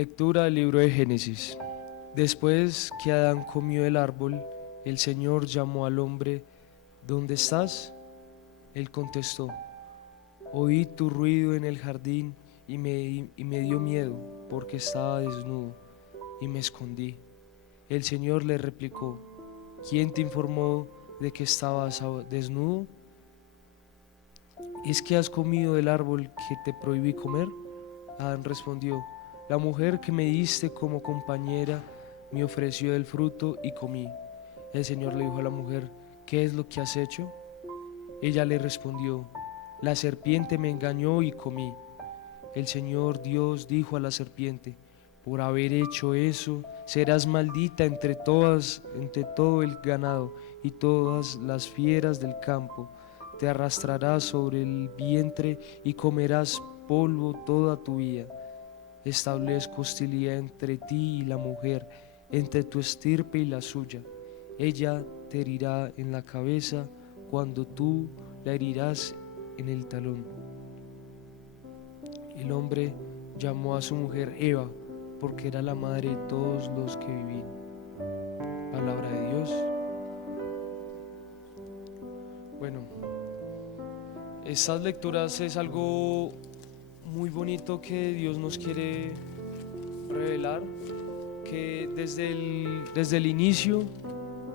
Lectura del libro de Génesis. Después que Adán comió el árbol, el Señor llamó al hombre: ¿Dónde estás? Él contestó: oí tu ruido en el jardín y me dio miedo porque estaba desnudo y me escondí. El Señor le replicó: ¿quién te informó de que estabas desnudo? ¿Es que has comido del árbol que te prohibí comer? Adán respondió: la mujer que me diste como compañera me ofreció del fruto y comí. El Señor le dijo a la mujer: ¿qué es lo que has hecho? Ella le respondió: la serpiente me engañó y comí. El Señor Dios dijo a la serpiente: por haber hecho eso, serás maldita entre todo el ganado y todas las fieras del campo. Te arrastrarás sobre el vientre y comerás polvo toda tu vida. Establezco hostilidad entre ti y la mujer, entre tu estirpe y la suya. Ella te herirá en la cabeza, cuando tú la herirás en el talón. El hombre llamó a su mujer Eva, porque era la madre de todos los que vivían. Palabra de Dios. Bueno, estas lecturas es algo muy bonito que Dios nos quiere revelar, que desde el inicio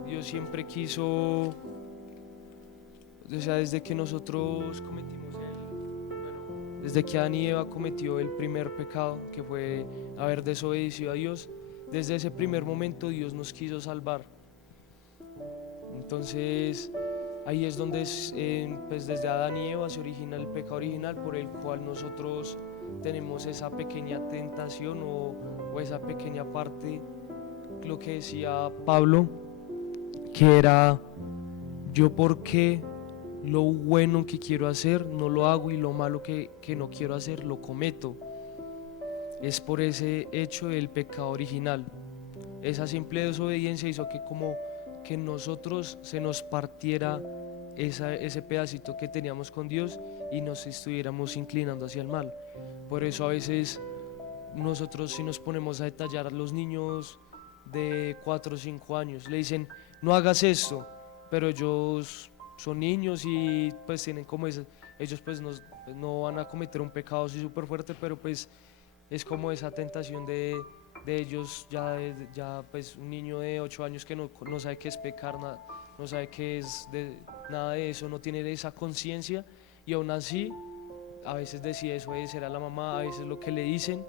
Dios siempre quiso, o sea, desde que nosotros desde que Adán y Eva cometió el primer pecado, que fue haber desobedecido a Dios, desde ese primer momento Dios nos quiso salvar. Entonces ahí es donde pues desde Adán y Eva se origina el pecado original, por el cual nosotros tenemos esa pequeña tentación o esa pequeña parte, lo que decía Pablo, que era: yo por qué lo bueno que quiero hacer no lo hago, y lo malo que no quiero hacer lo cometo. Es por ese hecho del pecado original. Esa simple desobediencia hizo que como que nosotros se nos partiera ese pedacito que teníamos con Dios y nos estuviéramos inclinando hacia el mal. Por eso a veces nosotros, si nos ponemos a detallar a los niños de 4 o 5 años, le dicen: no hagas esto, pero ellos son niños y pues tienen como ese, ellos pues no van a cometer un pecado así súper fuerte, pero pues es como esa tentación de ellos, ya pues un niño de 8 años que no sabe qué es pecar, no sabe qué es nada de eso, no tiene esa conciencia, y aún así a veces decide desobedecer a la mamá, a veces lo que le dicen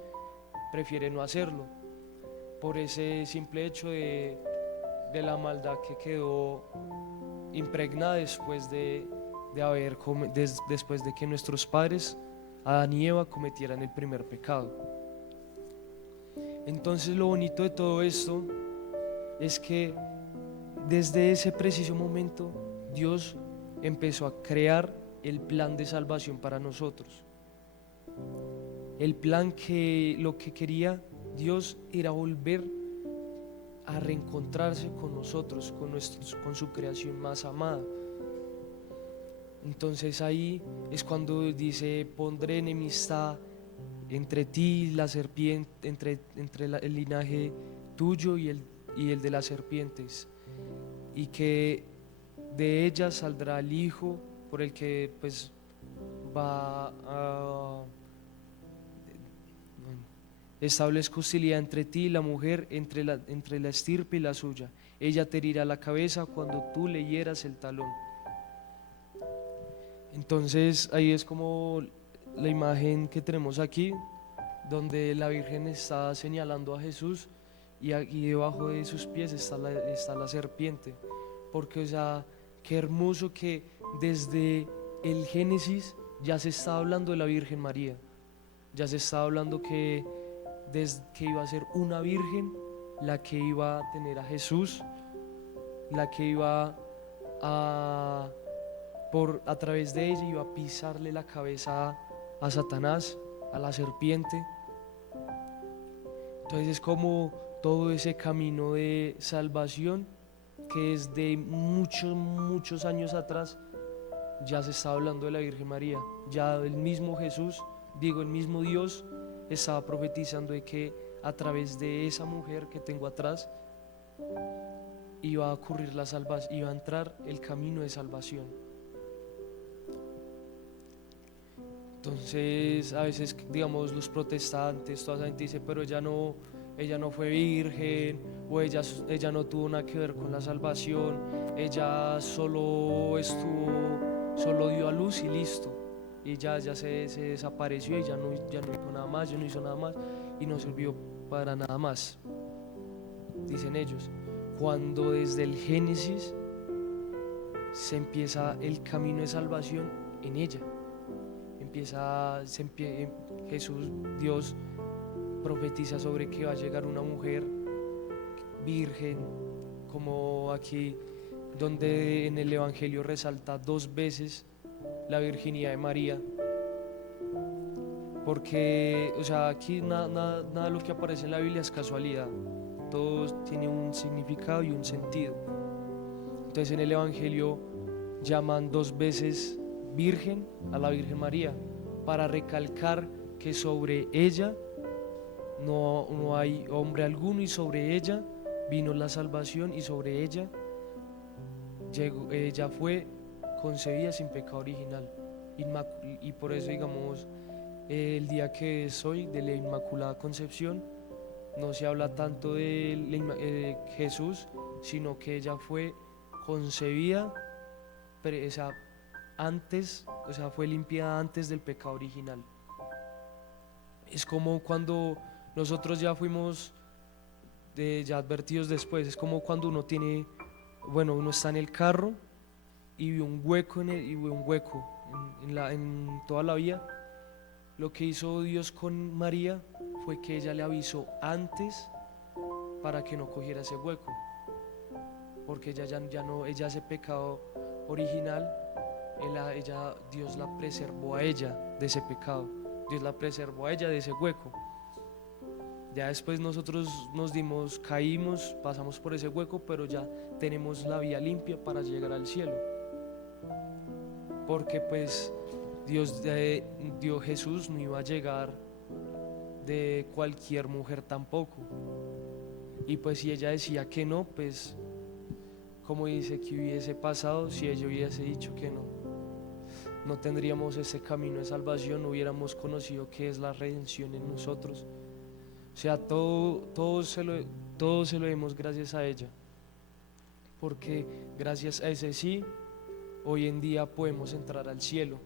prefiere no hacerlo, por ese simple hecho de la maldad que quedó impregnada después después de que nuestros padres Adán y Eva cometieran el primer pecado. Entonces lo bonito de todo esto es que desde ese preciso momento Dios empezó a crear el plan de salvación para nosotros. El plan que lo que quería Dios era volver a reencontrarse con nosotros, con su creación más amada. Entonces ahí es cuando dice: pondré enemistad entre ti y la serpiente, entre el linaje tuyo y el de las serpientes, y que de ella saldrá el hijo por el que pues va a establezco hostilidad entre ti y la mujer, entre la estirpe y la suya. Ella te herirá la cabeza cuando tú le hieras el talón. Entonces ahí es como la imagen que tenemos aquí, donde la Virgen está señalando a Jesús y debajo de sus pies está la serpiente. Porque, o sea, qué hermoso que desde el Génesis ya se está hablando de la Virgen María. Ya se está hablando que iba a ser una virgen la que iba a tener a Jesús, la que iba a través de ella iba a pisarle la cabeza a Satanás, a la serpiente. Entonces es como todo ese camino de salvación que desde muchos años atrás ya se está hablando de la Virgen María. Ya el mismo Jesús, el mismo Dios estaba profetizando de que a través de esa mujer que tengo atrás iba a ocurrir la salvación, iba a entrar el camino de salvación. Entonces, a veces, digamos, los protestantes, toda esa gente dice, pero ella no fue virgen, o ella no tuvo nada que ver con la salvación, ella solo dio a luz y listo. Y ya se desapareció y ya no hizo nada más, ya no hizo nada más y no sirvió para nada más, dicen ellos. Cuando desde el Génesis se empieza el camino de salvación en ella. Jesús, Dios, profetiza sobre que va a llegar una mujer virgen, como aquí donde en el Evangelio resalta 2 veces la virginidad de María, porque, o sea, aquí nada de lo que aparece en la Biblia es casualidad, todo tiene un significado y un sentido. Entonces en el Evangelio llaman 2 veces virgen a la Virgen María para recalcar que sobre ella no hay hombre alguno y sobre ella vino la salvación y sobre ella ella fue concebida sin pecado original. Y por eso, digamos, el día que es hoy de la Inmaculada Concepción no se habla tanto de Jesús, sino que ella fue concebida, o sea, antes, o sea, fue limpiada antes del pecado original. Es como cuando nosotros ya fuimos ya advertidos después, es como cuando uno está en el carro y ve un hueco en toda la vía. Lo que hizo Dios con María fue que ella le avisó antes para que no cogiera ese hueco, porque ella ese pecado original, Dios la preservó a ella de ese pecado, Dios la preservó a ella de ese hueco. Ya después nosotros caímos, pasamos por ese hueco, pero ya tenemos la vía limpia para llegar al cielo, porque pues Jesús no iba a llegar de cualquier mujer tampoco. Y pues si ella decía que no, pues como dice que hubiese pasado si ella hubiese dicho que no. No tendríamos ese camino de salvación, no hubiéramos conocido qué es la redención en nosotros. O sea, todo se lo demos gracias a ella, porque gracias a ese sí, hoy en día podemos entrar al cielo.